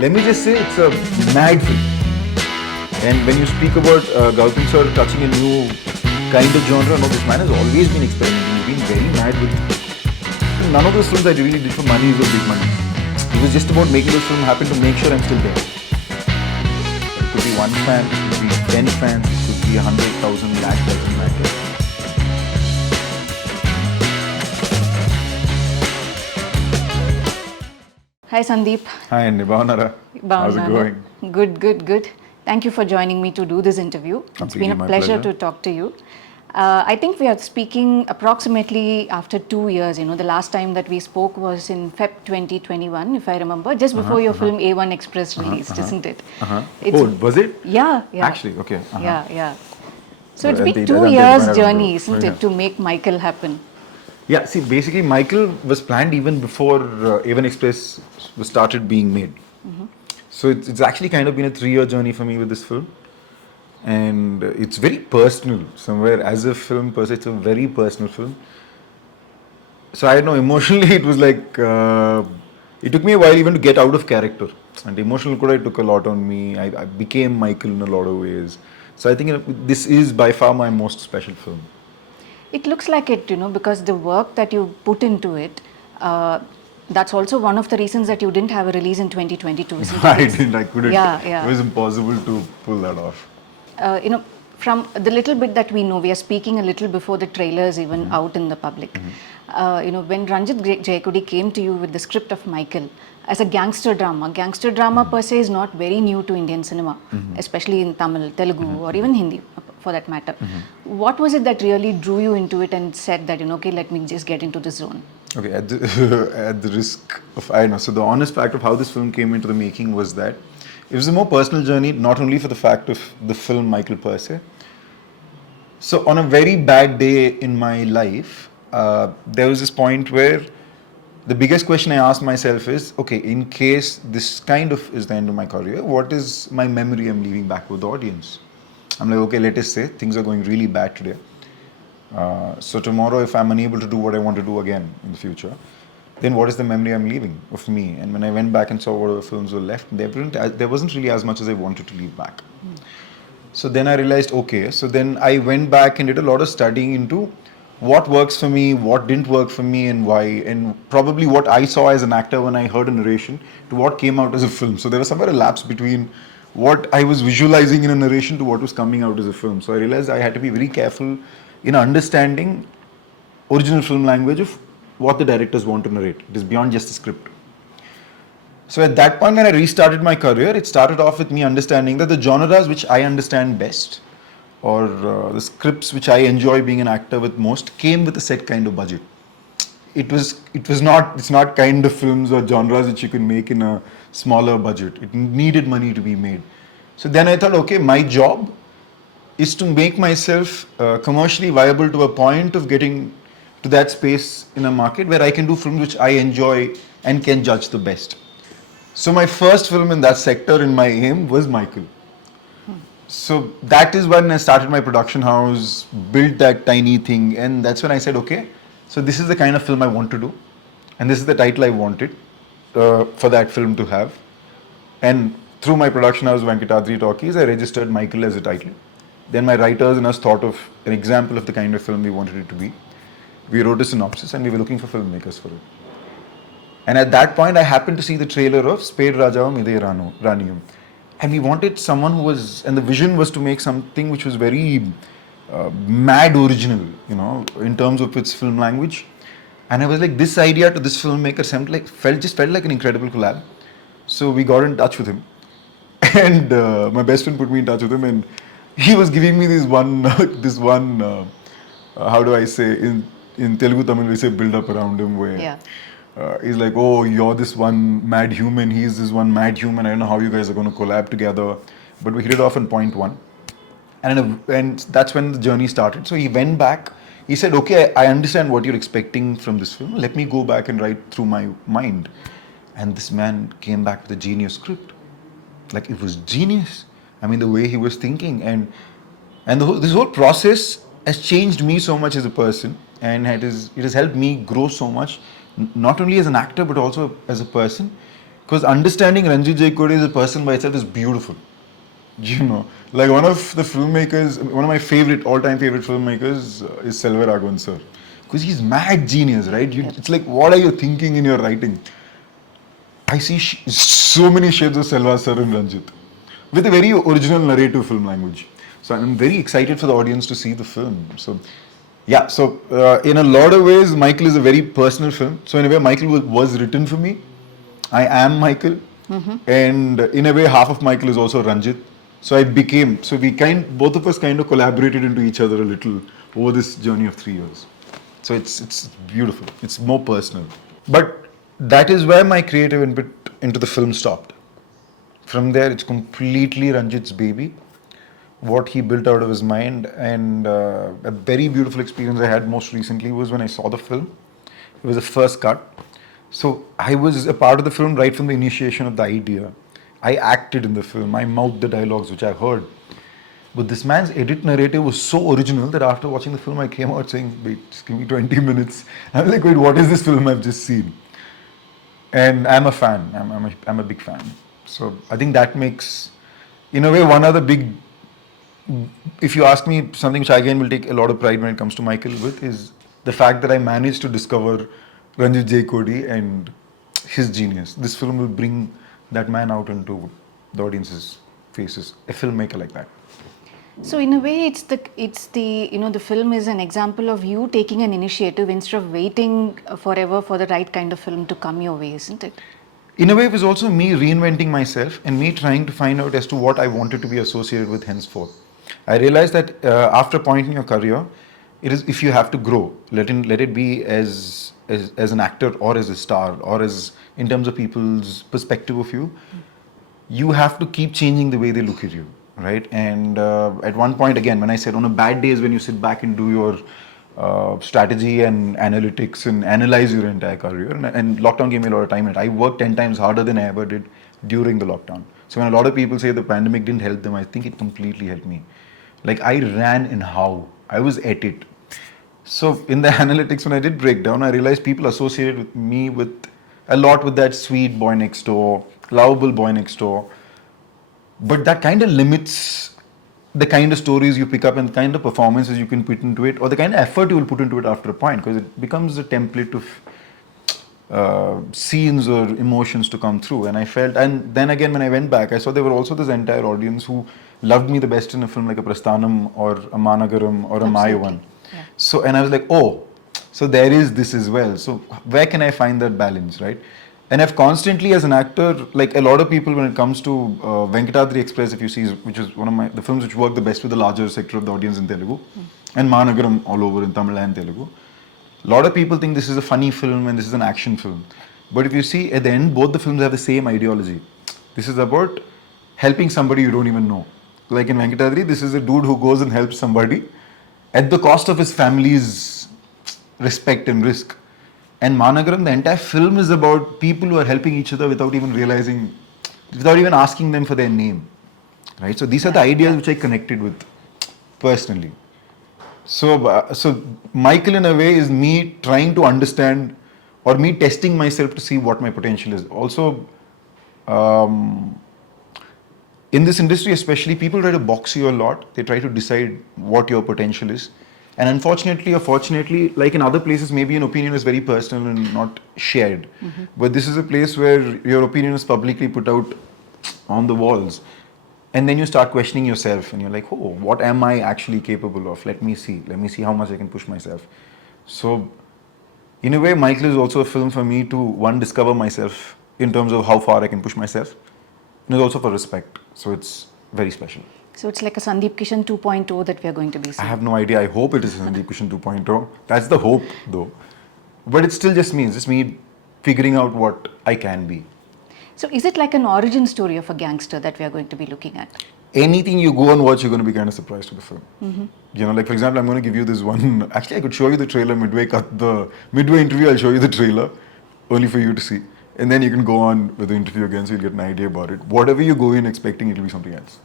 let me just say it's a mad film. And when you speak about Gautham sir touching a new kind of genre, no, this man has always been experimenting. He's been very mad with none of those films that he really did for money is a big money. It was just about making those films happen to make sure I'm still there. It could be one fan, it could be 10 fans, it could be 100,000, lakh, doesn't matter. Hi Sundeep. Hi Andy, Bhavanara. How's it going? Good. Thank you for joining me to do this interview. It's been a pleasure to talk to you. I think we are speaking approximately after 2 years. The last time that we spoke was in Feb 2021, if I remember, just before your film A1 Express released, isn't it? Oh, was it? Yeah. Actually, okay. Yeah. So it's been 2 years journey, isn't it, to make Michael happen? Yeah, see, basically Michael was planned even before A1 Express was started being made. So it's actually kind of been a 3-year journey for me with this film. And it's very personal somewhere. As a film per se, it's a very personal film. So I don't know, emotionally it was like, it took me a while even to get out of character. And emotional kuda took a lot on me. I became Michael in a lot of ways. So I think this is by far my most special film. It looks like it, because the work that you put into it, that's also one of the reasons that you didn't have a release in 2022, isn't it? I didn't, I couldn't. Yeah. It was impossible to pull that off. From the little bit that we know, we are speaking a little before the trailer is even out in the public. When Ranjit Jeyakodi came to you with the script of Michael as a gangster drama per se is not very new to Indian cinema, especially in Tamil, Telugu or even Hindi for that matter. What was it that really drew you into it and said that, okay, let me just get into this zone? Okay, at the risk of, I know, so the honest fact of how this film came into the making was that it was a more personal journey, not only for the fact of the film Michael per se. So on a very bad day in my life, there was this point where the biggest question I asked myself is, okay, in case this kind of is the end of my career, what is my memory I'm leaving back with the audience? I'm like, okay, let us say things are going really bad today. So tomorrow, if I'm unable to do what I want to do again in the future, then what is the memory I'm leaving of me? And when I went back and saw what other films were left, there wasn't really as much as I wanted to leave back. So then I realized, okay, so then I went back and did a lot of studying into what works for me, what didn't work for me and why, and probably what I saw as an actor when I heard a narration to what came out as a film. So there was somewhere a lapse between what I was visualizing in a narration to what was coming out as a film. So I realized I had to be very careful in understanding original film language of what the directors want to narrate. It is beyond just the script. So at that point when I restarted my career, it started off with me understanding that the genres which I understand best or the scripts which I enjoy being an actor with most came with a set kind of budget. It's not kind of films or genres which you can make in a smaller budget. It needed money to be made. So then I thought, okay, my job is to make myself commercially viable to a point of getting to that space in a market where I can do films which I enjoy and can judge the best. So my first film in that sector in my aim was Michael. So that is when I started my production house, built that tiny thing, and that's when I said, okay, so this is the kind of film I want to do, and this is the title I wanted for that film to have. And through my production house, Venkatadri Talkies, I registered Michael as a title. Then my writers and us thought of an example of the kind of film we wanted it to be. We wrote a synopsis and we were looking for filmmakers for it. And at that point, I happened to see the trailer of Spade Rajavam Idhe Raniyam. And we wanted someone who was, and the vision was to make something which was very mad original, in terms of its film language. And I was like, this idea to this filmmaker felt like an incredible collab. So we got in touch with him. And my best friend put me in touch with him, and he was giving me how do I say, in Telugu Tamil we say build up around him where he's like, oh, you're this one mad human, he's this one mad human, I don't know how you guys are going to collab together. But we hit it off in point one. And that's when the journey started. So he went back, he said, okay, I understand what you're expecting from this film, let me go back and write through my mind. And this man came back with a genius script. Like, it was genius. I mean, the way he was thinking, and this whole process has changed me so much as a person, and it has helped me grow so much, not only as an actor but also as a person, Because understanding Ranjit Jeyakodi as a person by itself is beautiful. You know, like one of the filmmakers, one of my favorite, all-time favorite filmmakers is Selva Raghavan sir. Because he's mad genius, right? It's like, what are you thinking in your writing? I see so many shades of Selva sir and Ranjit with a very original narrative film language. So I'm very excited for the audience to see the film. So yeah, so in a lot of ways, Michael is a very personal film. So in a way, Michael was written for me. I am Michael, and in a way, half of Michael is also Ranjit. So both of us kind of collaborated into each other a little over this journey of 3 years. So it's beautiful. It's more personal. But that is where my creative input into the film stopped. From there, it's completely Ranjit's baby, what he built out of his mind. And a very beautiful experience I had most recently was when I saw the film. It was the first cut. So I was a part of the film right from the initiation of the idea. I acted in the film. I mouthed the dialogues which I heard. But this man's edit narrative was so original that after watching the film, I came out saying, wait, just give me 20 minutes. I was like, wait, what is this film I've just seen? And I'm a fan. I'm a big fan. So I think that makes, in a way, one other big, if you ask me something which I again will take a lot of pride when it comes to Michael with, is the fact that I managed to discover Ranjit Jeyakodi and his genius. This film will bring that man out into the audience's faces. A filmmaker like that. So in a way, it's the the film is an example of you taking an initiative instead of waiting forever for the right kind of film to come your way, isn't it? In a way, it was also me reinventing myself and me trying to find out as to what I wanted to be associated with henceforth. I realized that after a point in your career, it is if you have to grow, let it be as an actor or as a star or as in terms of people's perspective of you, you have to keep changing the way they look at you, right? And at one point, again, when I said on a bad day is when you sit back and do your strategy and analytics and analyze your entire career. And lockdown gave me a lot of time. And I worked 10 times harder than I ever did during the lockdown. So when a lot of people say the pandemic didn't help them, I think it completely helped me. Like I ran in how. I was at it. So in the analytics, when I did break down, I realized people associated with me with a lot with that sweet boy next door, lovable boy next door. But that kind of limits the kind of stories you pick up and the kind of performances you can put into it or the kind of effort you will put into it after a point, because it becomes a template of scenes or emotions to come through. And I felt, and then again when I went back, I saw there were also this entire audience who loved me the best in a film like a Prasthanam or a Managaram or a Mayavan. Yeah. So, and I was like, oh, so there is this as well. So where can I find that balance, right? And I've constantly, as an actor, like a lot of people, when it comes to Venkatadri Express, if you see, which is one of the films which work the best with the larger sector of the audience in Telugu, and Managaram all over in Tamil and Telugu. A lot of people think this is a funny film and this is an action film. But if you see, at the end, both the films have the same ideology. This is about helping somebody you don't even know. Like in Venkatadri, this is a dude who goes and helps somebody at the cost of his family's respect and risk. And Managaram, the entire film is about people who are helping each other without even realizing, without even asking them for their name. Right? So these are the ideas which I connected with personally. So Michael in a way is me trying to understand or me testing myself to see what my potential is. Also, in this industry especially, people try to box you a lot. They try to decide what your potential is. And unfortunately or fortunately, like in other places, maybe an opinion is very personal and not shared. But this is a place where your opinion is publicly put out on the walls. And then you start questioning yourself and you're like, oh, what am I actually capable of? Let me see how much I can push myself. So in a way, Michael is also a film for me to, one, discover myself in terms of how far I can push myself. And it's also for respect. So it's very special. So it's like a Sundeep Kishan 2.0 that we are going to be seeing. I have no idea. I hope it is Sundeep Kishan 2.0. That's the hope though. But it's still just me. It's just me figuring out what I can be. So is it like an origin story of a gangster that we are going to be looking at? Anything you go and watch, you're going to be kind of surprised with the film. You know, like for example, I'm going to give you this one. Actually, I could show you the trailer midway interview. I'll show you the trailer only for you to see. And then you can go on with the interview again so you'll get an idea about it. Whatever you go in expecting, it'll be something else.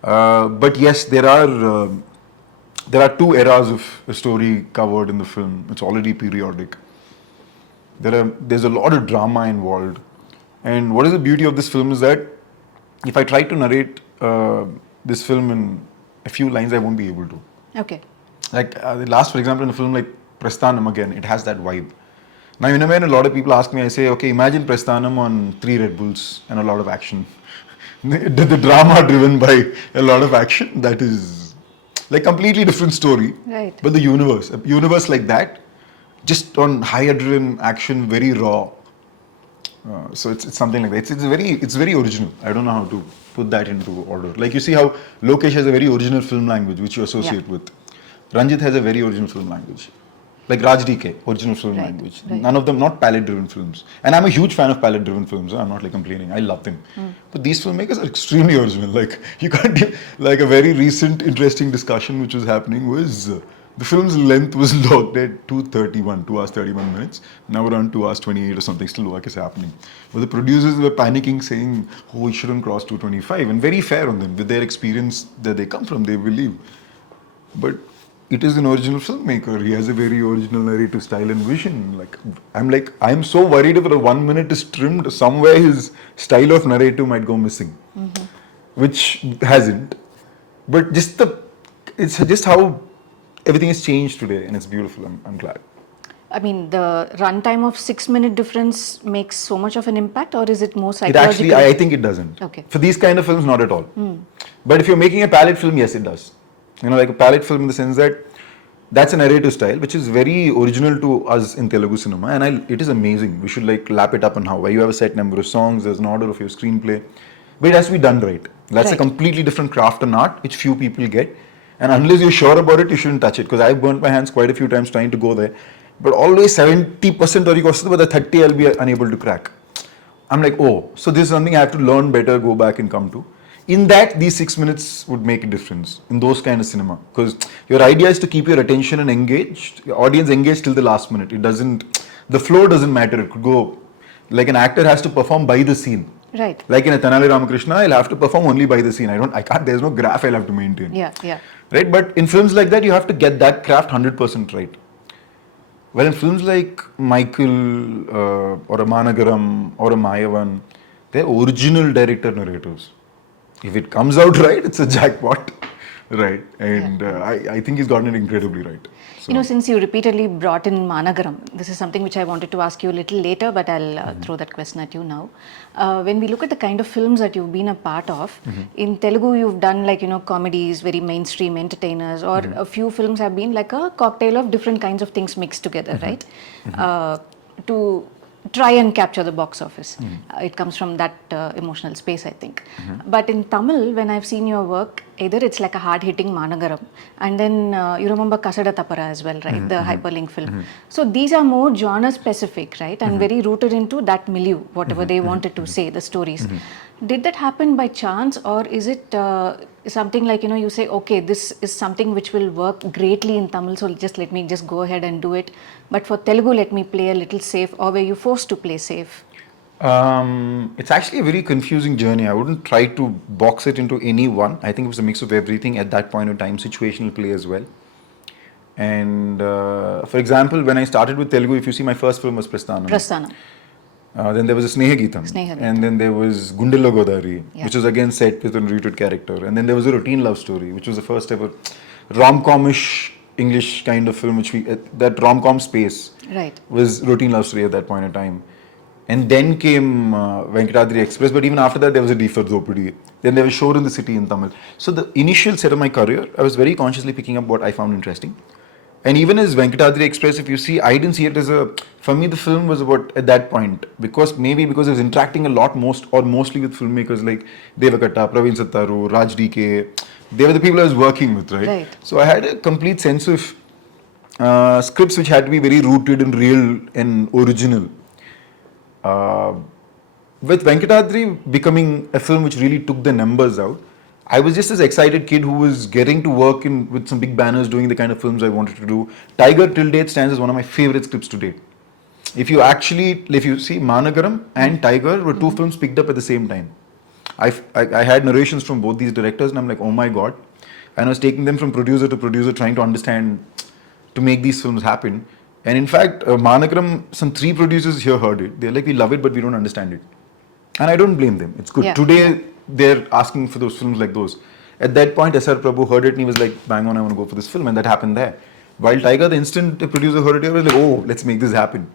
But yes, there are two eras of a story covered in the film. It's already periodic. There's a lot of drama involved. And what is the beauty of this film is that if I try to narrate this film in a few lines, I won't be able to. Okay. Like the last, for example, in a film like Prasthanam, again, it has that vibe. Now, in a way, a lot of people ask me, I say, okay, imagine Prasthanam on 3 Red Bulls and a lot of action. The drama driven by a lot of action, that is like completely different story. Right. But the universe, a universe like that, just on high adrenaline action, very raw. So it's something like that. It's very original. I don't know how to put that into order. Like you see how Lokesh has a very original film language which you associate with. Ranjit has a very original film language. Like Raj DK, original film language. Right. None of them not palette-driven films. And I'm a huge fan of palette-driven films. I'm not like complaining. I love them. But these filmmakers are extremely original. Like you can't give, like a very recent interesting discussion which was happening was the film's length was logged at 2:31, 2 hours 31 minutes. Now around 2 hours 28 or something. Still work is happening. But the producers were panicking, saying, "Oh, we shouldn't cross 2:25," and very fair on them with their experience that they come from. They believe, but it is an original filmmaker. He has a very original narrative style and vision. I'm so worried if a 1 minute is trimmed, somewhere his style of narrative might go missing, which hasn't. But it's just how everything has changed today, and it's beautiful. I'm glad. I mean, the runtime of 6-minute difference makes so much of an impact, or is it more It psychological? actually, I think it doesn't. Okay. For these kind of films, not at all. But if you're making a palette film, yes, it does. Like a palette film in the sense that that's a narrative style which is very original to us in Telugu cinema, and it is amazing. We should like lap it up on how where you have a set number of songs, there's an order of your screenplay, but it has to be done right. That's a completely different craft and art which few people get, and unless you're sure about it, you shouldn't touch it. Because I've burnt my hands quite a few times trying to go there, but always 70% or but the 30 I'll be unable to crack. I'm like, oh, so this is something I have to learn better, go back and come to. In that, these 6 minutes would make a difference in those kind of cinema, because your idea is to keep your attention and engaged, your audience engaged till the last minute. The flow doesn't matter. It could go, like an actor has to perform by the scene. Right. Like in a Tenali Ramakrishna, I'll have to perform only by the scene. I can't, there's no graph I'll have to maintain. Yeah. Right? But in films like that, you have to get that craft 100% right. Well, in films like Michael or a Managaram or a Mayavan, they're original director narrators. If it comes out right, it's a jackpot, right? And I think he's gotten it incredibly right. So. Since you repeatedly brought in Managaram, this is something which I wanted to ask you a little later, but I'll throw that question at you now. When we look at the kind of films that you've been a part of, in Telugu you've done comedies, very mainstream entertainers, or a few films have been like a cocktail of different kinds of things mixed together, right? To try and capture the box office. It comes from that emotional space, I think. But in Tamil, when I've seen your work, either it's like a hard-hitting Managaram, and then you remember Kasada Tapara as well, right? The hyperlink film. So these are more genre-specific, right? And very rooted into that milieu, whatever they wanted to say, the stories. Did that happen by chance, or is it something like, you say, okay, this is something which will work greatly in Tamil, so let me go ahead and do it. But for Telugu, let me play a little safe, or were you forced to play safe? It's actually a very confusing journey. I wouldn't try to box it into any one. I think it was a mix of everything at that point in time, situational play as well. And for example, when I started with Telugu, if you see, my first film was Prasthanam. Then there was a Sneha Geetham. And then there was Gundello Godari, which was again set with a rooted character. And then there was a routine love story, which was the first ever rom-comish English kind of film, that rom-com space was routine love story at that point in time. And then came Venkatadri Express, but even after that there was a D for Dopudi. Then there was Shor in the City in Tamil. So the initial set of my career, I was very consciously picking up what I found interesting. And even as Venkatadri Express, if you see, I didn't see it as for me the film was about, at that point, because I was interacting a lot mostly with filmmakers like Devakatta, Praveen Sattaru, Raj DK. They were the people I was working with, right? So I had a complete sense of scripts which had to be very rooted and real and original. With Venkatadri becoming a film which really took the numbers out, I was just this excited kid who was getting to work with some big banners doing the kind of films I wanted to do. Tiger till date stands as one of my favorite scripts to date. If you see, Managaram and Tiger were two films picked up at the same time. I had narrations from both these directors and I'm like, oh my God. And I was taking them from producer to producer trying to understand, to make these films happen. And in fact, Managaram, some 3 producers here heard it. They're like, we love it, but we don't understand it. And I don't blame them. It's good. Yeah. Today, they're asking for those films like those. At that point, S.R. Prabhu heard it and he was like, bang on, I want to go for this film. And that happened there. While Tiger, the instant the producer heard it, he was like, oh, let's make this happen.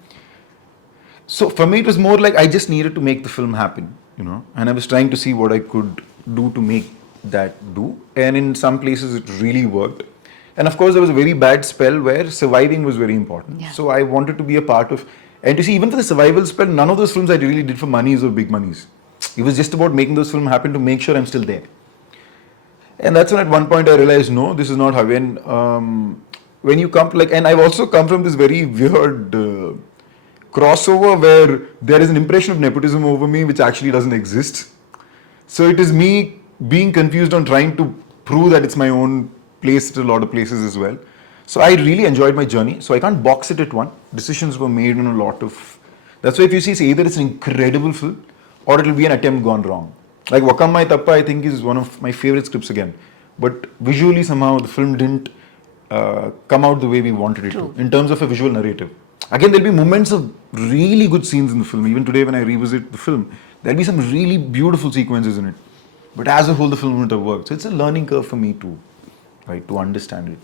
So for me, it was more like I just needed to make the film happen, and I was trying to see what I could do to make that do. And in some places, it really worked. And of course, there was a very bad spell where surviving was very important. Yeah. So I wanted to be a part of, and to see, even for the survival spell, none of those films I really did for monies or big monies. It was just about making those films happen to make sure I'm still there. And that's when at one point I realized, no, this is not how. When you come, and I've also come from this very weird crossover where there is an impression of nepotism over me which actually doesn't exist. So it is me being confused on trying to prove that it's my own place at a lot of places as well. So I really enjoyed my journey. So I can't box it at one. Decisions were made on a lot of. That's why if you see, either it's an incredible film or it'll be an attempt gone wrong. Like Vakamai Tappa, I think is one of my favorite scripts again. But visually somehow the film didn't come out the way we wanted it to in terms of a visual narrative. Again, there'll be moments of really good scenes in the film. Even today when I revisit the film, there'll be some really beautiful sequences in it. But as a whole, the film wouldn't have worked. So it's a learning curve for me too, right, to understand it.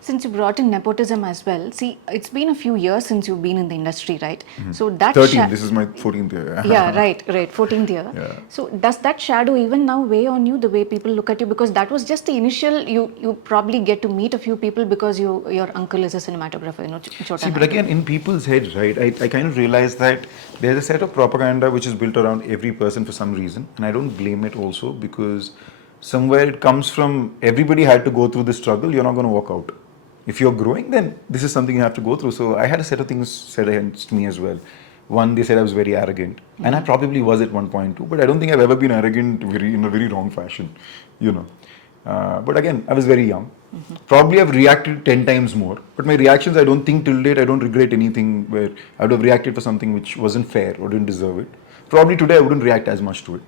Since you brought in nepotism as well, see, it's been a few years since you've been in the industry, right? So that 13, this is my 14th year. Yeah, right, 14th year. Yeah. So does that shadow even now weigh on you, the way people look at you? Because that was just the initial, you probably get to meet a few people because your uncle is a cinematographer, Chota. See, but again, in people's heads, right, I kind of realized that there's a set of propaganda which is built around every person for some reason. And I don't blame it also because somewhere it comes from, everybody had to go through the struggle, you're not going to walk out. If you're growing, then this is something you have to go through. So I had a set of things said against me as well. One, they said I was very arrogant. And I probably was at one point too. But I don't think I've ever been arrogant in a very wrong fashion, But again, I was very young. Probably I've reacted 10 times more. But my reactions, I don't think till date, I don't regret anything where I would have reacted for something which wasn't fair or didn't deserve it. Probably today I wouldn't react as much to it.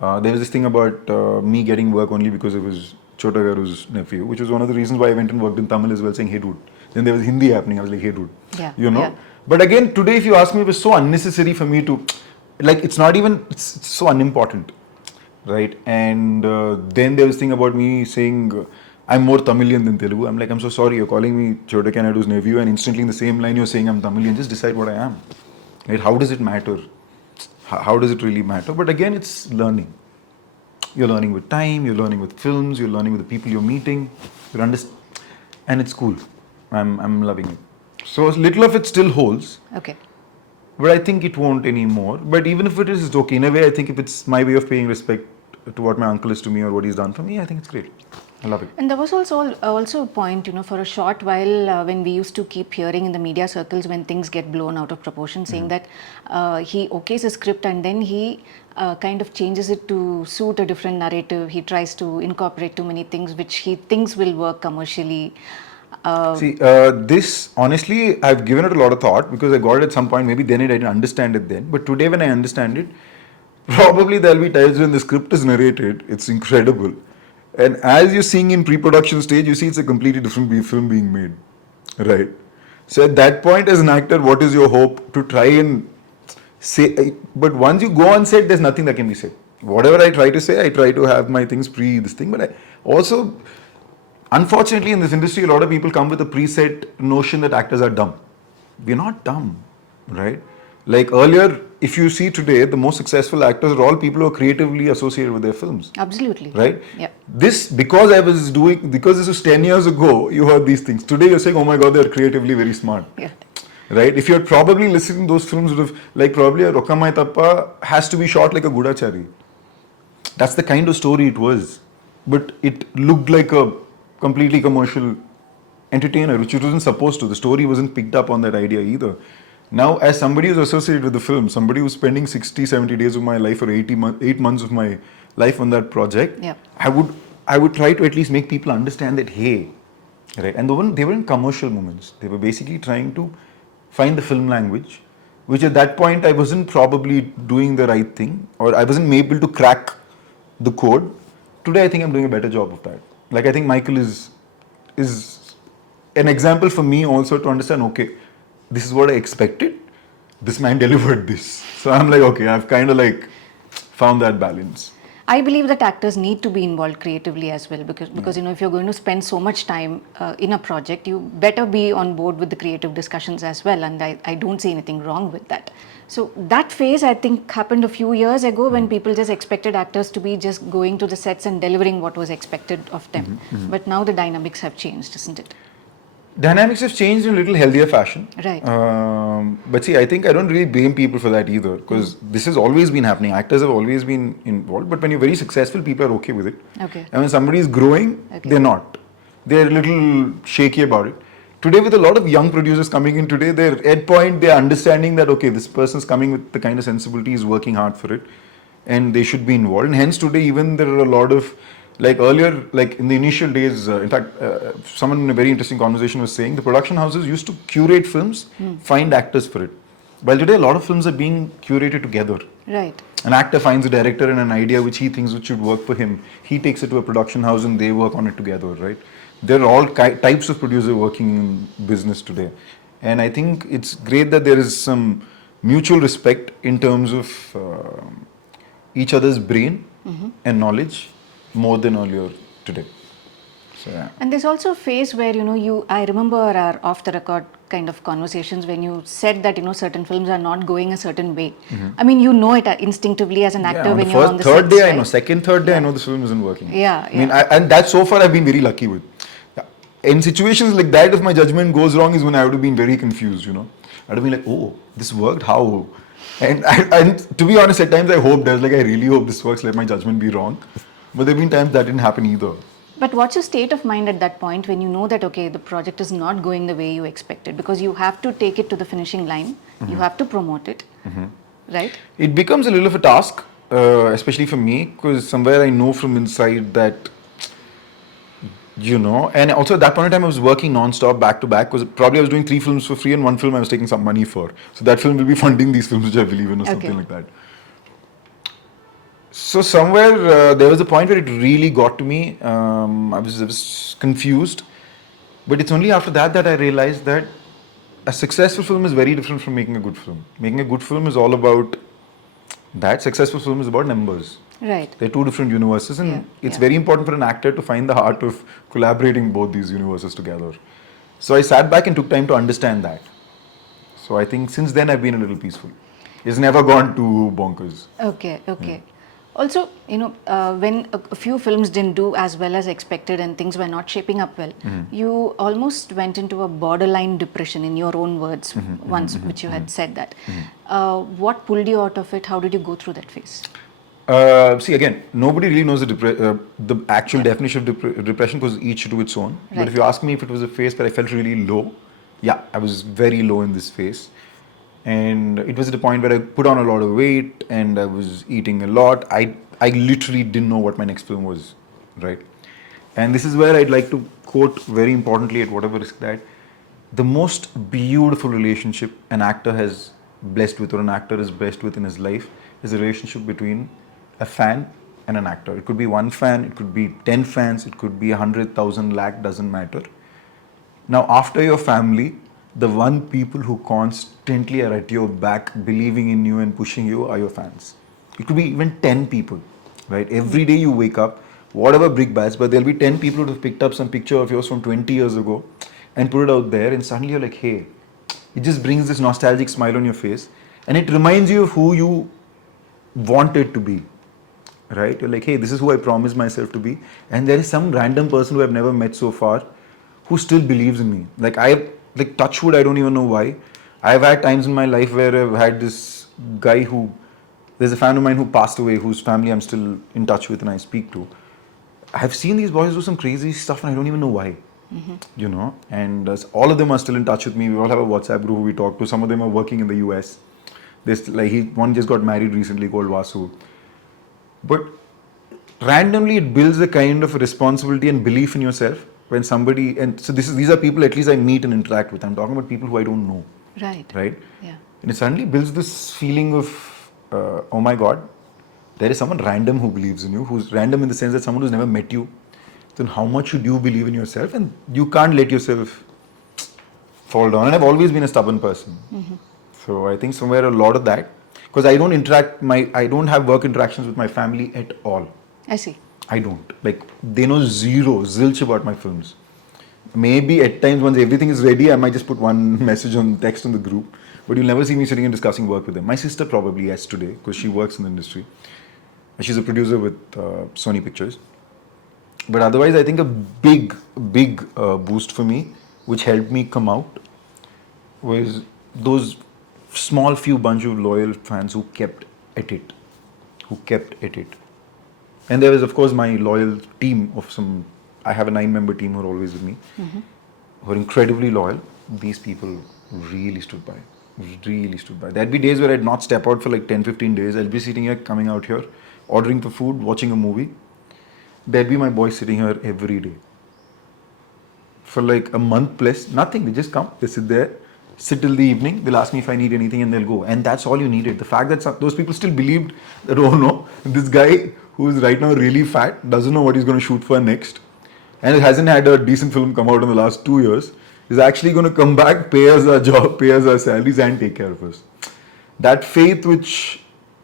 There was this thing about me getting work only because it was Chota Garu's nephew, which was one of the reasons why I went and worked in Tamil as well, saying, hey dude. Then there was Hindi happening, I was like, hey dude. Yeah. But again, today if you ask me, it was so unnecessary for me to, it's not even, it's so unimportant, right? And then there was this thing about me saying, I'm more Tamilian than Telugu. I'm like, I'm so sorry, you're calling me Chota Kanadu's nephew and instantly in the same line you're saying I'm Tamilian. Just decide what I am. Right? How does it matter? How does it really matter? But again, it's learning. You're learning with time, you're learning with films, you're learning with the people you're meeting, and it's cool. I'm loving it. So little of it still holds. Okay. But I think it won't anymore. But even if it is, it's okay. In a way, I think if it's my way of paying respect to what my uncle is to me or what he's done for me, I think it's great. I love it. And there was also a point, for a short while when we used to keep hearing in the media circles when things get blown out of proportion, saying that he okays a script and then he kind of changes it to suit a different narrative. He tries to incorporate too many things which he thinks will work commercially. This, honestly, I've given it a lot of thought because I got it at some point. Maybe then I didn't understand it then. But today when I understand it, probably there'll be times when the script is narrated. It's incredible. And as you're seeing in pre-production stage, you see it's a completely different film being made, right? So at that point as an actor, what is your hope to try and say, but once you go on set, there's nothing that can be said. Whatever I try to say, I try to have my things this thing, but I also, unfortunately in this industry, a lot of people come with a preset notion that actors are dumb. We're not dumb, right? Like earlier, if you see today, the most successful actors are all people who are creatively associated with their films. Absolutely. Right? Yeah. Because this was 10 years ago, you heard these things. Today you're saying, oh my God, they're creatively very smart. Yeah. Right? If you're probably listening to those films, probably a Rokamai Tappa has to be shot like a Gudachari. That's the kind of story it was. But it looked like a completely commercial entertainer, which it wasn't supposed to. The story wasn't picked up on that idea either. Now, as somebody who's associated with the film, somebody who's spending 60, 70 days of my life or 8 months of my life on that project, yeah. I would try to at least make people understand that, hey, right? And they weren't commercial moments. They were basically trying to find the film language, which at that point I wasn't probably doing the right thing or I wasn't able to crack the code. Today, I think I'm doing a better job of that. Like, I think Michael is an example for me also to understand, okay, this is what I expected, this man delivered this. So I'm like, okay, I've kind of like found that balance. I believe that actors need to be involved creatively as well because if you're going to spend so much time in a project, you better be on board with the creative discussions as well, and I don't see anything wrong with that. So that phase I think happened a few years ago when people just expected actors to be just going to the sets and delivering what was expected of them. But now the dynamics have changed, isn't it? Dynamics have changed in a little healthier fashion. Right. But see, I think I don't really blame people for that either, because this has always been happening. Actors have always been involved, but when you're very successful, people are okay with it. Okay. And when somebody is growing, they're not. They're a little shaky about it. Today, with a lot of young producers coming in today, they're at point, they're understanding that, okay, this person's coming with the kind of sensibility, is working hard for it, and they should be involved. And hence today, even there are a lot of, like earlier, like in the initial days, in fact, someone in a very interesting conversation was saying the production houses used to curate films, find actors for it. While today, a lot of films are being curated together. Right. An actor finds a director and an idea which he thinks which should work for him. He takes it to a production house and they work on it together, right? There are all types of producers working in business today. And I think it's great that there is some mutual respect in terms of each other's brain and knowledge more than earlier today. So, yeah. And there's also a phase where, I remember our off the record kind of conversations when you said that, certain films are not going a certain way. I mean, you know it instinctively as an actor when you're on the third sets, day, right? I know. Second, third day, I know this film isn't working. Yeah. I mean, and that so far I've been very lucky with. In situations like that, if my judgment goes wrong, is when I would have been very confused, I'd have been like, oh, this worked, how? And to be honest, at times I hoped, I was like, I really hope this works, let my judgment be wrong. But there have been times that didn't happen either. But what's your state of mind at that point when you know that, okay, the project is not going the way you expected? Because you have to take it to the finishing line, you have to promote it, right? It becomes a little of a task, especially for me, because somewhere I know from inside that, and also at that point in time I was working non-stop, back to back, because probably I was doing 3 films for free and 1 film I was taking some money for. So that film will be funding these films which I believe in or something like that. So somewhere there was a point where it really got to me. I was confused, but it's only after that I realized that a successful film is very different from making a good film. Making a good film is all about that. Successful film is about numbers. Right. They're 2 different universes, and it's very important for an actor to find the art of collaborating both these universes together. So I sat back and took time to understand that. So I think since then I've been a little peaceful. It's never gone too bonkers. Okay. Also, when a few films didn't do as well as expected and things were not shaping up well, you almost went into a borderline depression, in your own words, once, which you had said that. What pulled you out of it? How did you go through that phase? See, again, nobody really knows the actual definition of depression, because each to its own. Right. But if you ask me if it was a phase where I felt really low, yeah, I was very low in this phase. And it was at a point where I put on a lot of weight and I was eating a lot. I literally didn't know what my next film was, right? And this is where I'd like to quote very importantly, at whatever risk, that the most beautiful relationship an actor has blessed with, or an actor is blessed with in his life, is a relationship between a fan and an actor. It could be 1 fan, it could be 10 fans, it could be 100,000 lakh, doesn't matter. Now, after your family, the one people who constantly are at your back, believing in you and pushing you, are your fans. It could be even 10 people, right? Every day you wake up, whatever brick bats, but there'll be 10 people who have picked up some picture of yours from 20 years ago and put it out there, and suddenly you're like, hey, it just brings this nostalgic smile on your face, and it reminds you of who you wanted to be, right? You're like, hey, this is who I promised myself to be, and there is some random person who I've never met so far who still believes in me. Like touch wood, I don't even know why. I've had times in my life where I've had this guy there's a fan of mine who passed away, whose family I'm still in touch with and I speak to. I've seen these boys do some crazy stuff and I don't even know why, and all of them are still in touch with me. We all have a WhatsApp group who we talk to. Some of them are working in the US. One just got married recently called Vasu. But randomly it builds a kind of responsibility and belief in yourself when somebody, and so these are people at least I meet and interact with. I'm talking about people who I don't know. Right? Yeah. And it suddenly builds this feeling of, oh my God, there is someone random who believes in you, who's random in the sense that someone who's never met you. Then how much should you believe in yourself? And you can't let yourself fall down. And I've always been a stubborn person. So I think somewhere a lot of that, because I don't have work interactions with my family at all. I see. I don't. Like, they know zilch about my films. Maybe at times once everything is ready, I might just put one message on text on the group. But you'll never see me sitting and discussing work with them. My sister probably has today, because she works in the industry. She's a producer with Sony Pictures. But otherwise, I think a big boost for me, which helped me come out, was those small few bunch of loyal fans who kept at it. And there was, of course, my loyal team of some. I have a 9-member team who are always with me, who are incredibly loyal. These people really stood by. There'd be days where I'd not step out for like 10-15 days. I'll be sitting here, coming out here, ordering for food, watching a movie. There'd be my boys sitting here every day. For like a month plus, nothing. They just come, they sit there, sit till the evening, they'll ask me if I need anything and they'll go. And that's all you needed. The fact that those people still believed that, oh no, this guy who is right now really fat, doesn't know what he's going to shoot for next, and hasn't had a decent film come out in the last 2 years, is actually going to come back, pay us our job, pay us our salaries and take care of us. That faith which,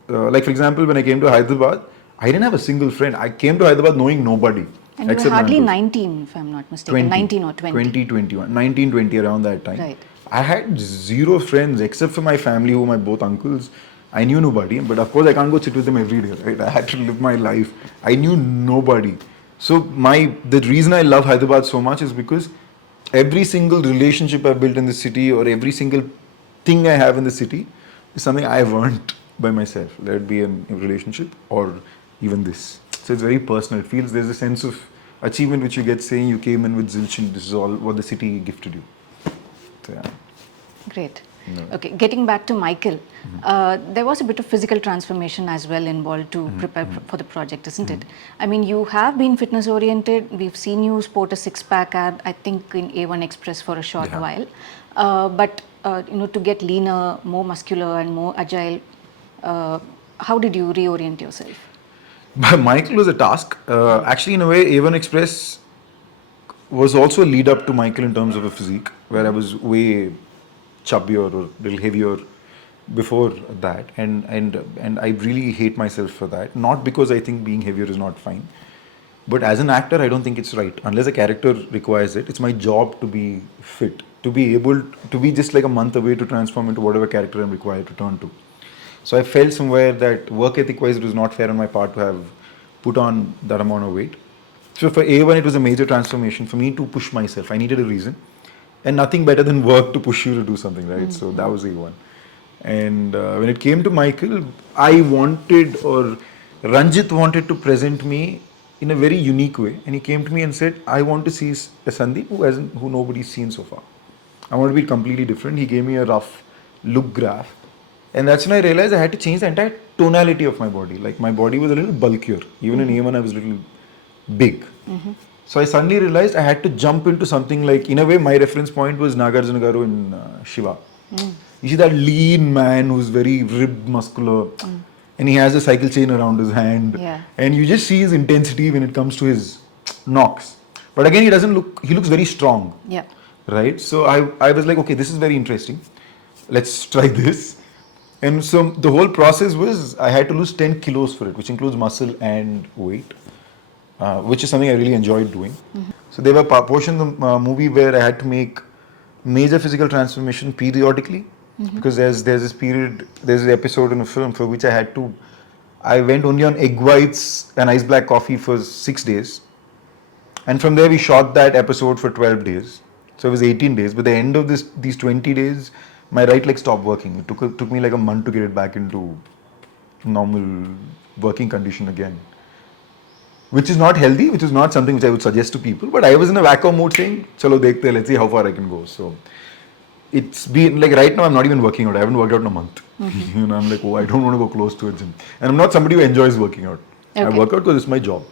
like for example, when I came to Hyderabad, I didn't have a single friend. I came to Hyderabad knowing nobody. And you were hardly 19, if I'm not mistaken. 19 or 20. 21. 19, 20, around that time. Right. I had zero friends except for my family, who my both uncles. I knew nobody. But of course, I can't go sit with them every day, right? I had to live my life. I knew nobody. So the reason I love Hyderabad so much is because every single relationship I've built in the city, or every single thing I have in the city, is something I've earned by myself. Let it be a relationship or even this. So it's very personal. It feels there's a sense of achievement which you get saying you came in with zilch and this is all what the city gifted you. So yeah. Great. No. Okay, getting back to Michael, there was a bit of physical transformation as well involved to prepare for the project, isn't it? I mean, you have been fitness oriented. We've seen you sport a 6-pack ad, I think in A1 Express for a short while. But to get leaner, more muscular and more agile, how did you reorient yourself? Michael was a task. Actually, in a way, A1 Express was also a lead up to Michael in terms of a physique, where I was way chubbier or a little heavier before that, and I really hate myself for that. Not because I think being heavier is not fine, but as an actor, I don't think it's right. Unless a character requires it, it's my job to be fit, to be able to be just like a month away to transform into whatever character I'm required to turn to. So I felt somewhere that work ethic wise it was not fair on my part to have put on that amount of weight. So for A1 it was a major transformation for me to push myself. I needed a reason. And nothing better than work to push you to do something, right? So that was A1. And when it came to Michael, I wanted, or Ranjit wanted to present me in a very unique way. And he came to me and said, I want to see a Sundeep who nobody's seen so far. I want to be completely different. He gave me a rough look graph. And that's when I realized I had to change the entire tonality of my body. Like my body was a little bulkier. Even in A1 I was a little big. So I suddenly realized I had to jump into something like, in a way, my reference point was Nagarjuna Garu in Shiva. You see that lean man who's very ribbed, muscular, and he has a cycle chain around his hand. Yeah. And you just see his intensity when it comes to his knocks. But again, he looks very strong. Yeah. Right? So I was like, okay, this is very interesting. Let's try this. And so the whole process was, I had to lose 10 kilos for it, which includes muscle and weight. Which is something I really enjoyed doing. So there were portions of the movie where I had to make major physical transformation periodically, because there's this period, there's an episode in a film for which I went only on egg whites and ice black coffee for 6 days. And from there we shot that episode for 12 days. So it was 18 days. But the end of these 20 days, my right leg stopped working. It took me like a month to get it back into normal working condition again. Which is not healthy, which is not something which I would suggest to people. But I was in a wacko mood saying, chalo dekhte, let's see how far I can go. So it's been like right now I'm not even working out. I haven't worked out in a month. I'm like, I don't want to go close to a gym. And I'm not somebody who enjoys working out. Okay. I work out because it's my job.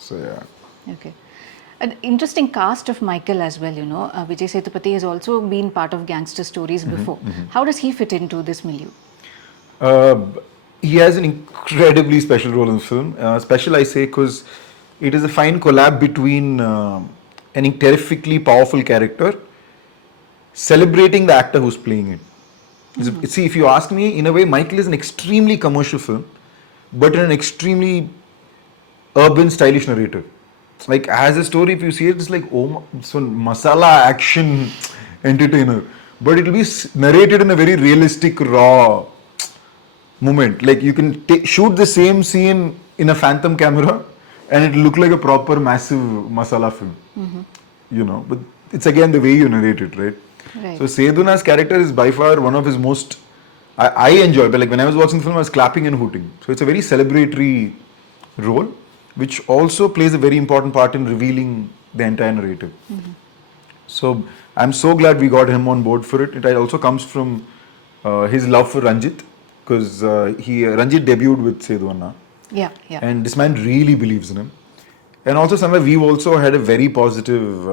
So yeah. Okay. An interesting cast of Michael as well, Vijay Sethupathi has also been part of gangster stories before. How does he fit into this milieu? He has an incredibly special role in the film. Special I say because it is a fine collab between an terrifically powerful character celebrating the actor who's playing it. See, if you ask me, in a way, Michael is an extremely commercial film, but in an extremely urban, stylish narrative. Like, as a story, if you see it, it's like, oh, it's a masala action entertainer. But it will be narrated in a very realistic, raw moment. Like, you can shoot the same scene in a phantom camera and it will look like a proper, massive masala film. You know, but it's again the way you narrate it, right? Right. So Seduna's character is by far one of his most I enjoy, but like when I was watching the film, I was clapping and hooting. So it's a very celebratory role, which also plays a very important part in revealing the entire narrative. So I'm so glad we got him on board for it. It also comes from his love for Ranjit, because Ranjit debuted with Seduna. Yeah, yeah. And this man really believes in him. And also somewhere we've also had a very positive,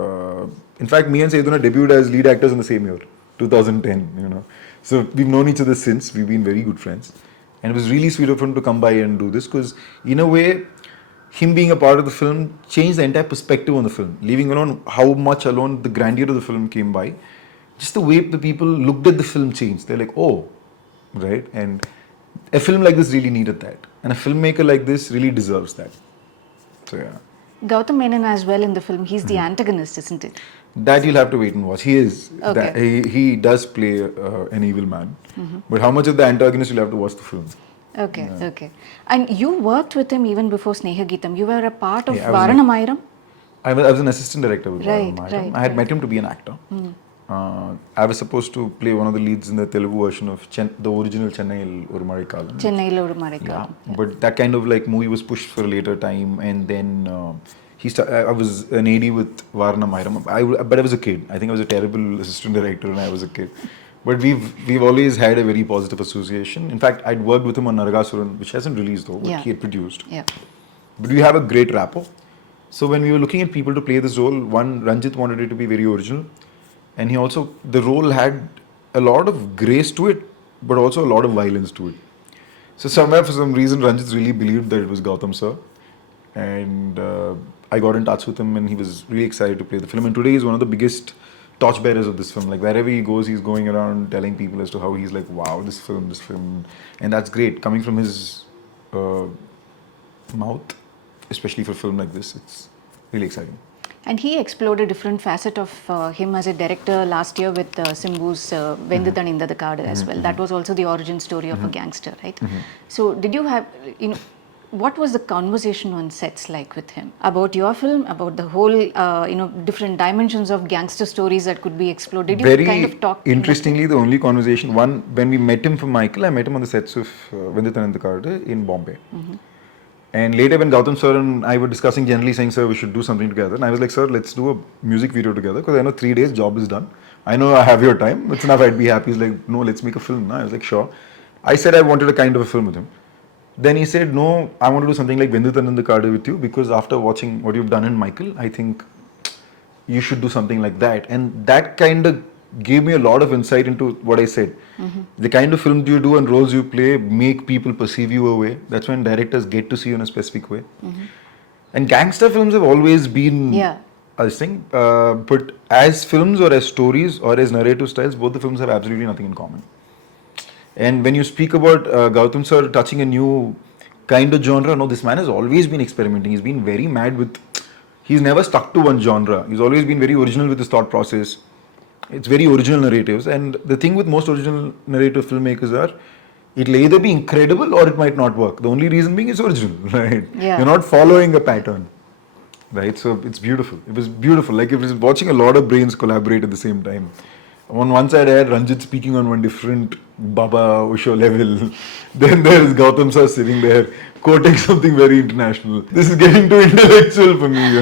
in fact me and Seduna debuted as lead actors in the same year, 2010, you know. So we've known each other since, we've been very good friends. And it was really sweet of him to come by and do this, because in a way, him being a part of the film changed the entire perspective on the film. Leaving alone how much alone the grandeur of the film came by, just the way the people looked at the film changed. They're like, oh, right? And a film like this really needed that. And a filmmaker like this really deserves that. So yeah. Gautham Menon as well in the film, he's the antagonist, isn't it? That you'll have to wait and watch. He is. Okay. He does play an evil man. But how much of the antagonist, you'll have to watch the film. Okay, okay. And you worked with him even before Sneha Geetham. You were a part of Yeah, Varalaxmi. I was an assistant director with Right, Varalaxmi. right, I had met him to be an actor. I was supposed to play one of the leads in the Telugu version of the original Chennai Ooru Peru Bhairavakona. Chennai Ooru Peru Bhairavakona. Yeah. But that kind of like movie was pushed for a later time, and then I was an AD with Varalaxmi. But I was a kid. I think I was a terrible assistant director when I was a kid. But we've always had a very positive association. In fact, I'd worked with him on Matheswaran, which hasn't released though, but he had produced. Yeah. But we have a great rapport. So when we were looking at people to play this role, one, Ranjit wanted it to be very original. And the role had a lot of grace to it, but also a lot of violence to it. So somewhere, for some reason, Ranjit really believed that it was Gautham sir. And I got in touch with him and he was really excited to play the film. And today he's one of the biggest torchbearers of this film. Like wherever he goes, he's going around telling people as to how he's like, wow, this film. And that's great. Coming from his mouth, especially for a film like this, it's really exciting. And he explored a different facet of him as a director last year with Simbu's Vendithan Inda the Card as well. That was also the origin story of a gangster, right? So did you have, what was the conversation on sets like with him about your film, about the whole, different dimensions of gangster stories that could be explored? Did you kind of talk? Interestingly, the only conversation, one, when we met him from Michael, I met him on the sets of Vendithan Inda the Card in Bombay. And later when Gautham sir and I were discussing, generally saying, sir, we should do something together. And I was like, sir, let's do a music video together, because I know 3 days, job is done. I know I have your time. It's enough, I'd be happy. He's like, no, let's make a film. I was like, sure. I said I wanted a kind of a film with him. Then he said, no, I want to do something like Vendithan Inda the Card with you, because after watching what you've done in Michael, I think you should do something like that. And that kind of gave me a lot of insight into what I said. The kind of films you do and roles you play make people perceive you a way. That's when directors get to see you in a specific way. And gangster films have always been a thing. But as films or as stories or as narrative styles, both the films have absolutely nothing in common. And when you speak about Gautham sir touching a new kind of genre, no, this man has always been experimenting. He's been very mad with, he's never stuck to one genre. He's always been very original with his thought process. It's very original narratives, and the thing with most original narrative filmmakers are, it'll either be incredible or it might not work. The only reason being it's original, right? Yeah. You're not following a pattern, right? So it's beautiful. It was beautiful. Like it was watching a lot of brains collaborate at the same time. On one side I had Ranjit speaking on one different Baba Osho level. Then there is Gautham sir sitting there quoting something very international. This is getting too intellectual for me,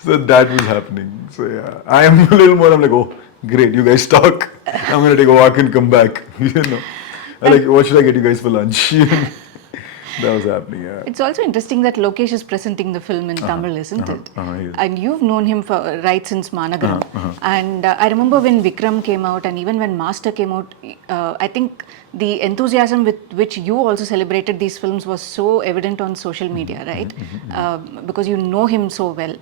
So that was happening. So yeah, I am a little more, I'm like, oh, great, you guys talk. I'm going to take a walk and come back. I'm like, what should I get you guys for lunch? That was happening, yeah. It's also interesting that Lokesh is presenting the film in Tamil, isn't it? Yes. And you've known him right since Managaram. And I remember when Vikram came out and even when Master came out, I think the enthusiasm with which you also celebrated these films was so evident on social media, right? Because you know him so well.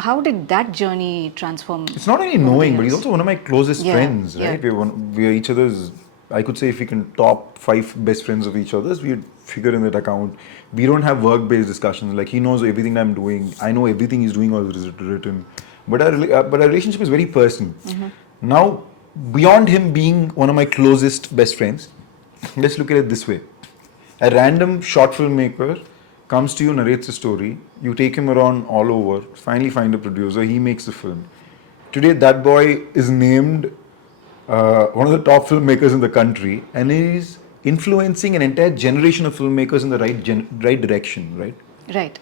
how did that journey transform? It's not only knowing, but he's also one of my closest Yeah, friends, yeah. right? We are each other's, I could say if we can top 5 best friends of each other's, we'd figure in that account. We don't have work-based discussions. Like, he knows everything I'm doing. I know everything he's doing or is written. But our relationship is very personal. Now, beyond him being one of my closest best friends, let's look at it this way. A random short filmmaker comes to you, narrates a story, you take him around all over, finally find a producer, he makes a film. Today, that boy is named one of the top filmmakers in the country, and he's influencing an entire generation of filmmakers in the right direction, right? Right.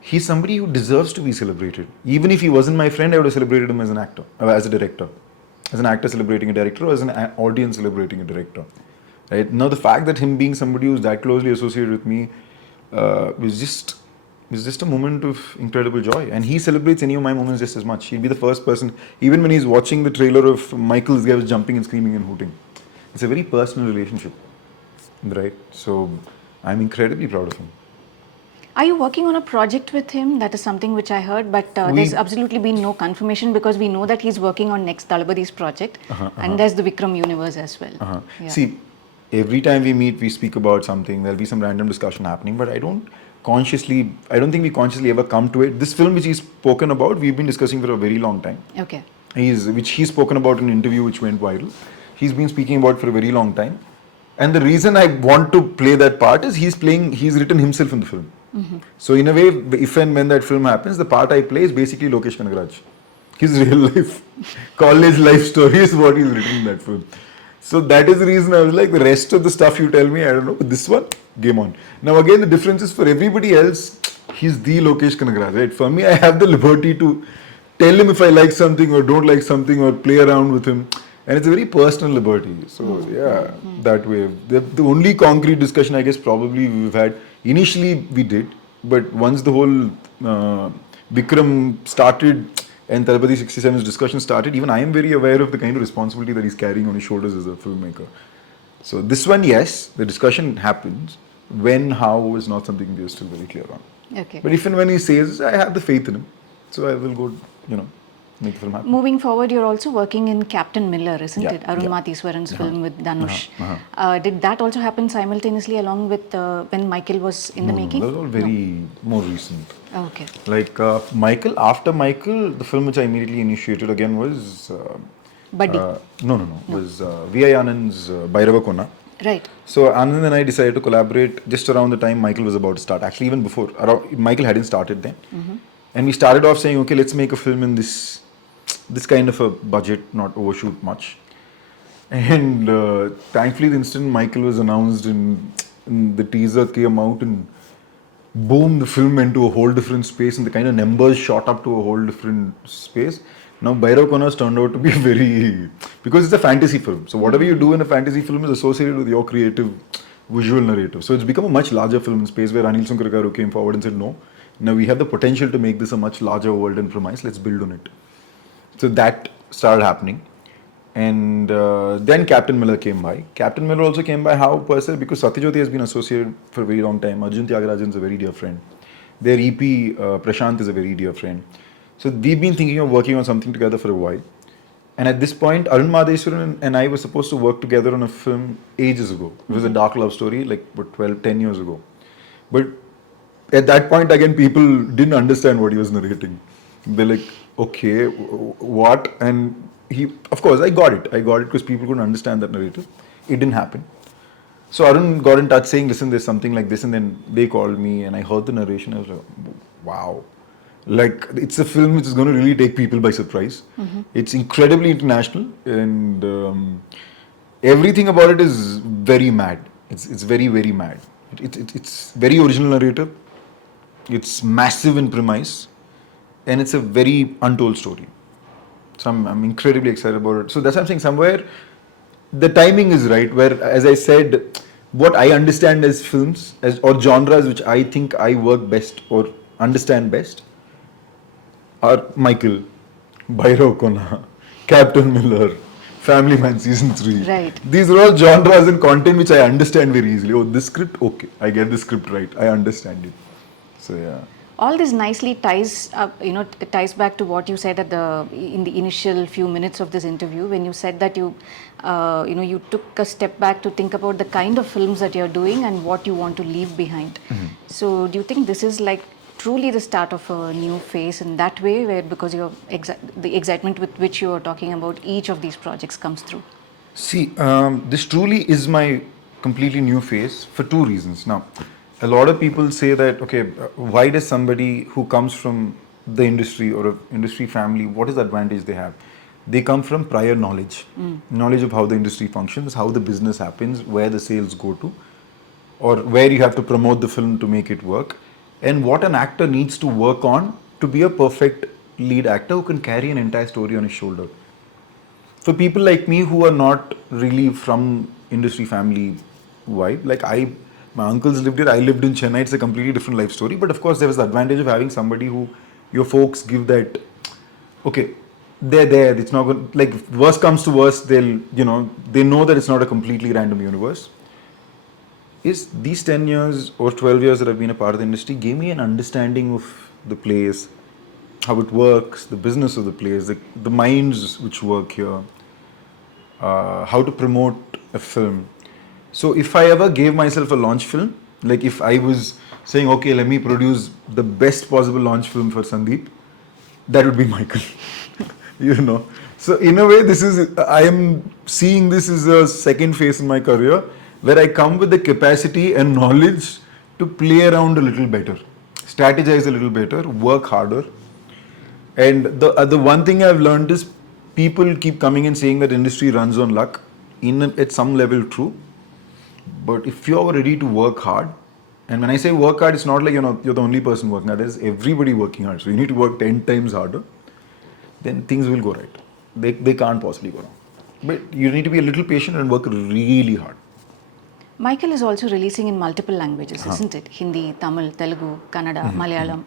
He's somebody who deserves to be celebrated. Even if he wasn't my friend, I would have celebrated him as an actor, as a director. As an actor celebrating a director, or as an audience celebrating a director. Right? Now, the fact that him being somebody who's that closely associated with me was just a moment of incredible joy. And he celebrates any of my moments just as much. He'll be the first person, even when he's watching the trailer of Michael's guy was jumping and screaming and hooting. It's a very personal relationship, right? So I'm incredibly proud of him. Are you working on a project with him? That is something which I heard, but there's absolutely been no confirmation because we know that he's working on next Talabadi's project, and there's the Vikram universe as well. Yeah. See, every time we meet, we speak about something. There'll be some random discussion happening, but I don't think we consciously ever come to it. This film which he's spoken about, we've been discussing for a very long time. Okay. Which he's spoken about in an interview which went viral. He's been speaking about for a very long time. And the reason I want to play that part is he's written himself in the film. So in a way, if and when that film happens, the part I play is basically Lokesh Kanagaraj. His real life, college life story is what he's written in that film. So that is the reason I was like, the rest of the stuff you tell me, I don't know, but this one, game on. Now again, the difference is for everybody else, he's the Lokesh Kanagaraj, right? For me, I have the liberty to tell him if I like something or don't like something or play around with him. And it's a very personal liberty. So yeah, that way. The only concrete discussion I guess probably we've had, initially we did, but once the whole Vikram started and Talabadi 67's discussion started, even I am very aware of the kind of responsibility that he's carrying on his shoulders as a filmmaker. So this one, yes, the discussion happens. When, how is not something we are still very clear on. Okay. But if and when he says, I have the faith in him, so I will go, make the film happen. Moving forward, you're also working in Captain Miller, isn't it? Arun yeah. Matheswaran's film with Dhanush. Did that also happen simultaneously along with when Michael was in the making? No, that was all very more recent. Okay. Like after Michael, the film which I immediately initiated again was Buddy. was V.I. Anand's Bhairavakona. Right. So Anand and I decided to collaborate just around the time Michael was about to start. Actually, even before, Michael hadn't started then. And we started off saying, okay, let's make a film in this kind of a budget, not overshoot much. And thankfully, the instant Michael was announced in the teaser came out, and boom, the film went to a whole different space, and the kind of numbers shot up to a whole different space. Now, Bhairavakona has turned out to be because it's a fantasy film. So whatever you do in a fantasy film is associated with your creative visual narrative. So it's become a much larger film in space where Anil Sunkaragaru came forward and said, no, now we have the potential to make this a much larger world and premise, let's build on it. So that started happening. And then Captain Miller came by. Captain Miller also came by how per se, because Satyajyoti has been associated for a very long time. Arjun Tyagarajan is a very dear friend. Their EP, Prashant, is a very dear friend. So we've been thinking of working on something together for a while. And at this point, Arun Matheswaran and I were supposed to work together on a film ages ago. It was a dark love story, like 10 years ago. But at that point, again, people didn't understand what he was narrating. They're like, okay, what? And of course, I got it because people couldn't understand that narrative. It didn't happen. So Arun got in touch saying, listen, there's something like this. And then they called me and I heard the narration. I was like, wow. Like, it's a film which is going to really take people by surprise. It's incredibly international, and everything about it is very mad. It's very, very mad. It's very original narrative. It's massive in premise, and it's a very untold story. So I'm incredibly excited about it. So that's what I'm saying. Somewhere the timing is right. Where, as I said, what I understand as films or genres which I think I work best or understand best are Michael, Bhairavakona, Captain Miller, Family Man Season 3. Right. These are all genres and content which I understand very easily. Oh, this script, okay, I get the script right. I understand it. So yeah. all this nicely ties up, it ties back to what you said in the initial few minutes of this interview, when you said that you took a step back to think about the kind of films that you're doing and what you want to leave behind. So do you think this is like truly the start of a new phase in that way, where because the excitement with which you are talking about each of these projects comes through? See, this truly is my completely new phase for two reasons. Now, a lot of people say that, okay, why does somebody who comes from the industry or an industry family, what is the advantage they have? They come from prior knowledge, knowledge of how the industry functions, how the business happens, where the sales go to, or where you have to promote the film to make it work, and what an actor needs to work on to be a perfect lead actor who can carry an entire story on his shoulder. For people like me who are not really from industry family vibe, like my uncles lived here, I lived in Chennai, it's a completely different life story. But of course, there was the advantage of having somebody who your folks give that, okay, they're there, it's not going, like, worst comes to worst, they know that it's not a completely random universe. Is these 10 years or 12 years that I've been a part of the industry gave me an understanding of the place, how it works, the business of the place, the minds which work here, how to promote a film. So if I ever gave myself a launch film, like if I was saying, okay, let me produce the best possible launch film for Sundeep, that would be Michael. So in a way, I am seeing this as a second phase in my career where I come with the capacity and knowledge to play around a little better, strategize a little better, work harder. And the one thing I've learned is people keep coming and saying that industry runs on luck. At some level, true. But if you're ready to work hard, and when I say work hard, it's not like you're the only person working hard. There's everybody working hard. So you need to work 10 times harder. Then things will go right. They can't possibly go wrong. But you need to be a little patient and work really hard. Michael is also releasing in multiple languages, isn't it? Hindi, Tamil, Telugu, Kannada, Malayalam.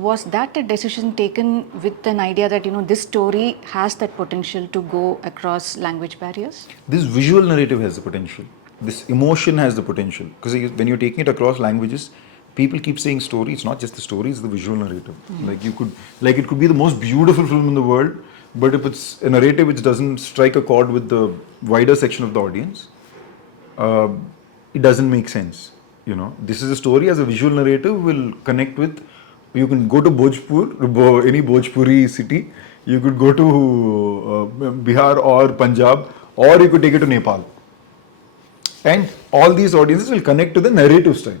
Was that a decision taken with an idea that, this story has that potential to go across language barriers? This visual narrative has the potential. This emotion has the potential. Because when you're taking it across languages, people keep saying story. It's not just the story, it's the visual narrative. It could be the most beautiful film in the world, but if it's a narrative which doesn't strike a chord with the wider section of the audience, it doesn't make sense. This is a story as a visual narrative will connect with. You can go to Bhojpur, any Bhojpuri city. You could go to Bihar or Punjab, or you could take it to Nepal. And all these audiences will connect to the narrative style.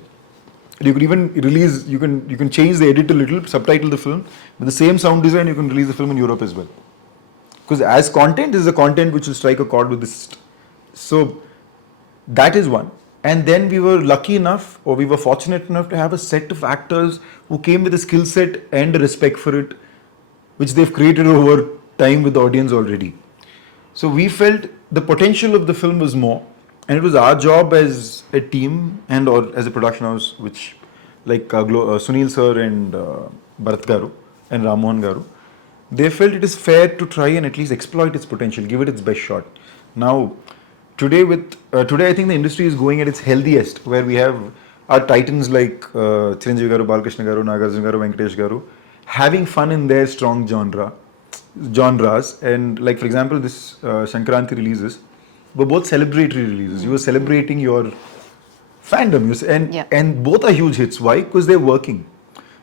You could even release. You can change the edit a little, subtitle the film with the same sound design. You can release the film in Europe as well. Because as content, this is a content which will strike a chord with this. So that is one. And then we were lucky enough, or we were fortunate enough to have a set of actors who came with a skill set and a respect for it, which they've created over time with the audience already. So we felt the potential of the film was more, and it was our job as a team and or as a production house, which like Sunil sir and Bharat Garu and Ramohan Garu, they felt it is fair to try and at least exploit its potential, give it its best shot. Now, today I think the industry is going at its healthiest, where we have our titans like Chiranjeevi Garu, Balakrishna Garu, Nagarjuna Garu, Venkatesh Garu, having fun in their strong genres. And like, for example, this Sankranti releases were both celebratory releases. You were celebrating your fandom, and both are huge hits. Why? Because they're working.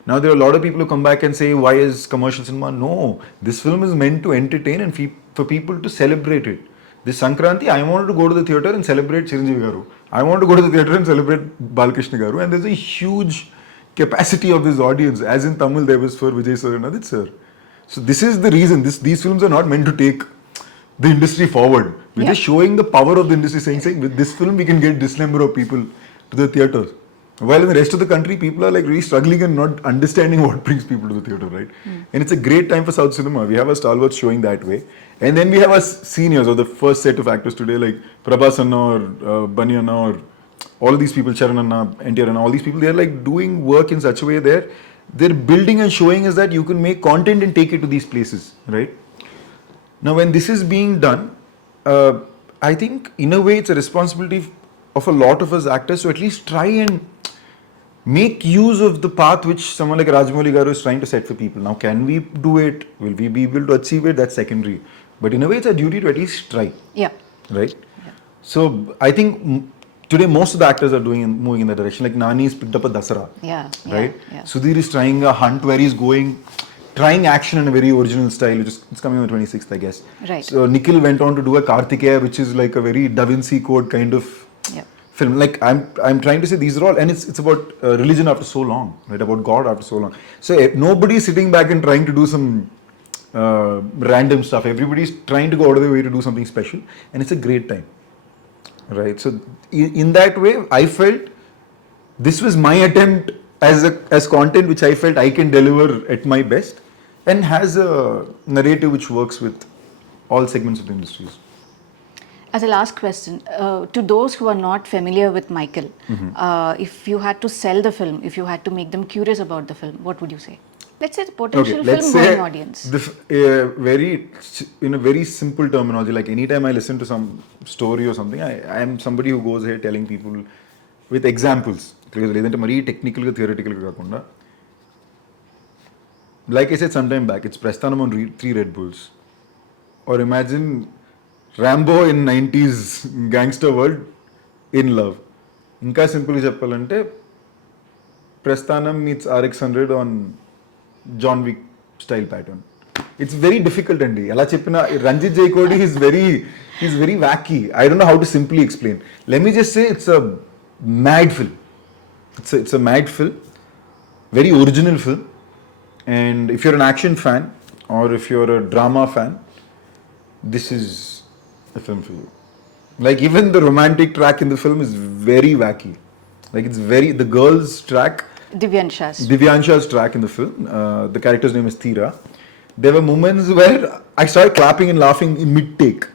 Now there are a lot of people who come back and say, why is commercial cinema? No, this film is meant to entertain and for people to celebrate it. This Sankranti, I wanted to go to the theatre and celebrate Chiranjeevi Garu. I want to go to the theatre and celebrate Balakrishna Garu. And there's a huge capacity of this audience. As in Tamil, there was for Vijay sir and Adit sir. So this is the reason. These films are not meant to take the industry forward. We're just showing the power of the industry, saying with this film we can get this number of people to the theatres. While in the rest of the country, people are like really struggling and not understanding what brings people to the theatre, right? And it's a great time for South cinema. We have our stalwarts showing that way. And then we have our seniors, or the first set of actors today, like Prabhas Anna or Bani Anna, or all of these people, Charan Anna, NTR Anna, all these people, they're like doing work in such a way they're building and showing us that you can make content and take it to these places, right? Now, when this is being done, I think in a way it's a responsibility of a lot of us actors to at least try and make use of the path which someone like Rajamouli Garu is trying to set for people. Now, can we do it? Will we be able to achieve it? That's secondary. But in a way, it's a duty to at least try. Yeah. Right? Yeah. So, I think today most of the actors are moving in that direction. Like Nani's picked up a Dasara. Yeah. Right? Yeah. Sudhir is trying a hunt where he's trying action in a very original style, which is it's coming on the 26th, I guess. Right. So, Nikhil went on to do a Kartikeya, which is like a very Da Vinci Code kind of film. Like I'm trying to say these are all, and it's about religion after so long, right? About God after so long. So nobody is sitting back and trying to do some random stuff. Everybody's trying to go out of their way to do something special, and it's a great time, right? So in that way, I felt this was my attempt as content which I felt I can deliver at my best, and has a narrative which works with all segments of the industries. As a last question, to those who are not familiar with Michael, if you had to sell the film, if you had to make them curious about the film, what would you say? Let's say the potential film-going audience. In a very simple terminology, like anytime I listen to some story or something, I am somebody who goes here telling people with examples. Technical, theoretical. Like I said sometime back, it's Prasthanam on 3 Red Bulls. Or imagine Rambo in 90s gangster world in love. Inka simple cheppalante Prasthanam meets RX100 on John Wick style pattern. It's very difficult andi. Ela cheppina Ranjit Jeyakodi is very wacky. I don't know how to simply explain. Let me just say it's a mad film. It's a mad film. Very original film. And if you're an action fan or if you're a drama fan, this is a film for you. Like even the romantic track in the film is very wacky. Like the girl's track, Divyansha's track in the film, the character's name is Tira. There were moments where I started clapping and laughing in mid-take.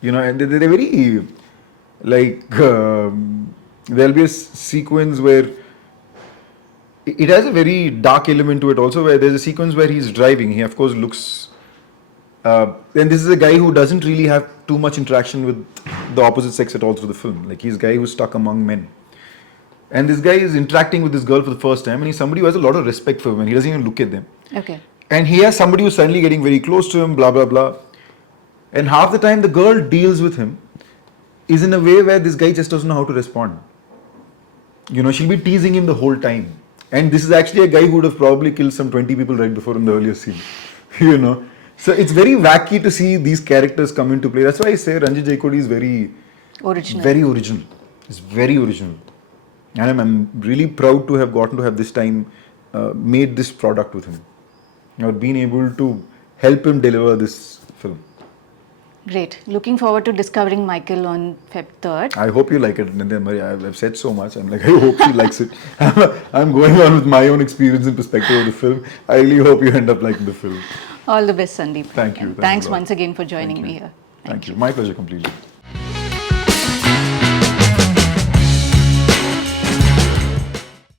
And they're very, like, there'll be a sequence where it has a very dark element to it also, where there's a sequence where he's driving. He of course looks, and this is a guy who doesn't really have too much interaction with the opposite sex at all through the film. Like he's a guy who's stuck among men. And this guy is interacting with this girl for the first time, and he's somebody who has a lot of respect for women. He doesn't even look at them. Okay. And he has somebody who's suddenly getting very close to him, blah, blah, blah. And half the time the girl deals with him is in a way where this guy just doesn't know how to respond. She'll be teasing him the whole time. And this is actually a guy who would have probably killed some 20 people right before in the earlier scene. So it's very wacky to see these characters come into play. That's why I say Ranjit Jeyakodi is very original. It's very original. And I'm really proud to have gotten to have this time made this product with him. Been able to help him deliver this film. Great. Looking forward to discovering Michael on Feb 3rd. I hope you like it. I've said so much. I'm like, I hope he likes it. I'm going on with my own experience and perspective of the film. I really hope you end up liking the film. All the best, Sundeep. Thank you. Thanks once again for joining me here. Thank you. My pleasure completely.